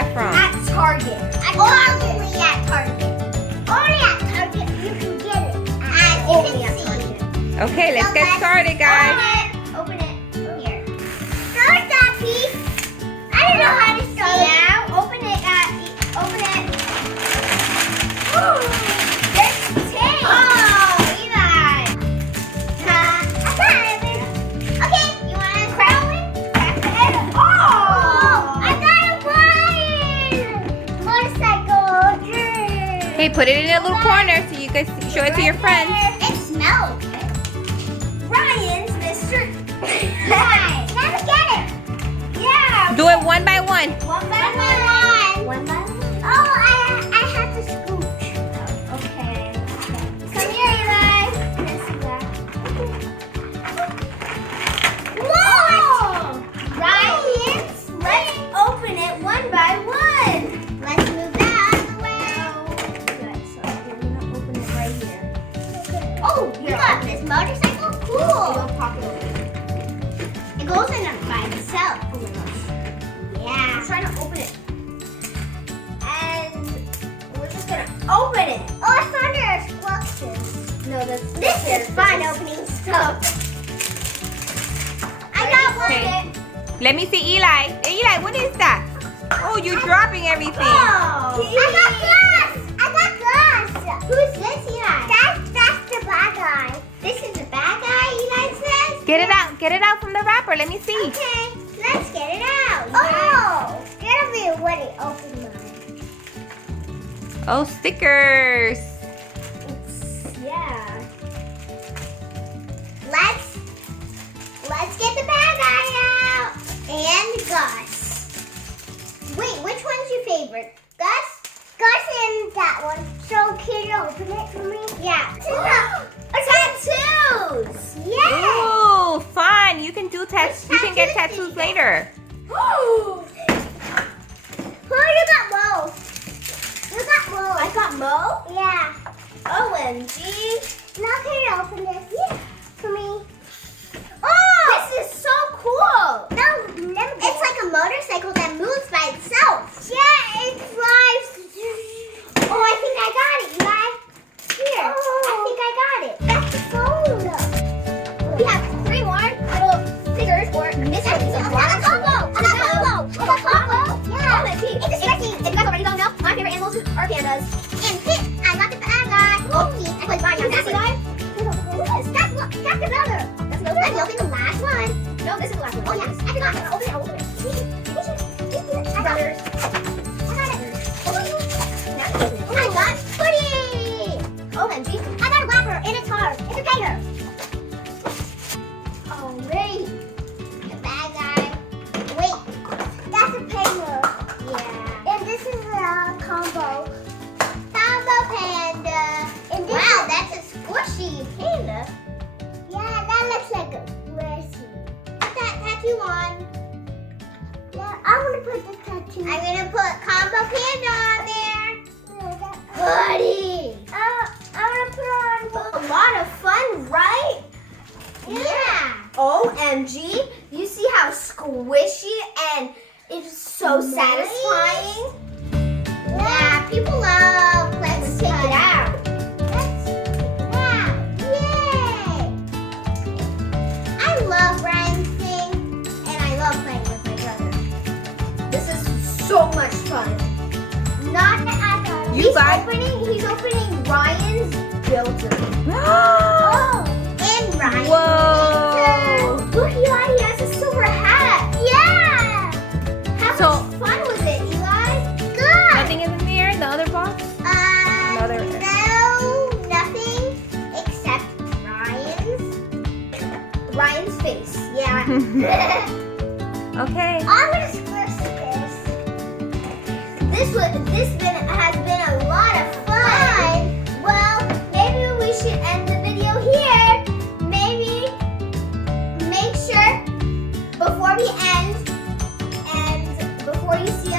that from? At Target. Only at Target. Only at Target you can get it. Only at Target. Okay, let's get started, guys. Open it. Here. Start that piece. I don't know how to start it. Now, open it. Open it. Ooh, there's tape. Oh, Eli. I got it. Okay, you want to crack it? Crack it. Oh, I got a motorcycle. Okay, put it in a little corner so you guys show it to your friends. It smells. Ryan's Mr. Right. Let me get it. Yeah. Do it one by one. One by one. One by one. Oh, I have to scooch. Oh, okay. Come here, Eli. Let's see that. Whoa! Ryan's. Let's open it one by one. Let's move that out of the way. Good. So we're gonna open it right here. Oh, you got this motorcycle? Cool. It goes in by itself. Oh my gosh. Yeah. I'm trying to open it. And we're just gonna open it. Oh, I found our instructions. No, this is fun opening stuff. I got one. Okay. Let me see Eli. Hey, Eli, what is that? Oh, you're dropping everything. Oh, I got glass. I got glass. Who's this, Eli? That's the bad guy. This is the bad guy, Eli says? Get it out. Get it out from the wrapper. Let me see. Okay, let's get it out. Oh, it'll be when it opens mine. Oh, stickers. Yeah. Let's get the bad guy out. And Gus. Wait, which one's your favorite? Gus? Gus and that one. So can you open it for me? Yeah. Tattoos. Yeah. Ooh, fun. You can do You can get tattoos later. Oh, you got Mo. You got Mo. I got Mo? Yeah. OMG. Now can you open this? Yeah. For me. Oh! This is so cool. No, it's like a motorcycle that moves by itself. Yeah, it drives. Oh, I think I got it, Eli. Here. Oh. I think I got it. That's the phone. We have 3 more little stickers for this one. I got Combo. Yeah. OMG. If you guys already don't know, my favorite animals are pandas. And Pit, I got the bad guy. Okay, I put mine on that side. That's another. That's another. I'm opening the last one. No, this is the last one. Oh, yes. I forgot. I'll open it. I got it. I got Hoodie. OMG. I got a wrapper and it's hard. It's a painter. Oh, wait. The bad guy. Wait. That's a painter. Yeah. And this is a combo. Combo panda. And this wow, that's a squishy panda. Yeah, that looks like a squishy. Put that tattoo on. Yeah, I'm gonna put this tattoo. I'm gonna put combo panda on there. Hoodie. I'm gonna put on a lot of fun, right? Yeah. OMG. You see how squishy and it's so satisfying? Yeah, people love. Let's take it out. Wow. Yay. I love Ryan's thing and I love playing with my brother. This is so much fun. Not that I thought. He's opening Ryan's builder. Oh, and Ryan. Whoa. Look, Eli, he has a silver hat. Yeah. How much fun was it, Eli? Good. Nothing is in there? The other box? No, nothing except Ryan's face. Yeah. Okay. I'm gonna squish this. This has been a lot of fun. Well, maybe we should end the video here. Maybe make sure before we end and before you see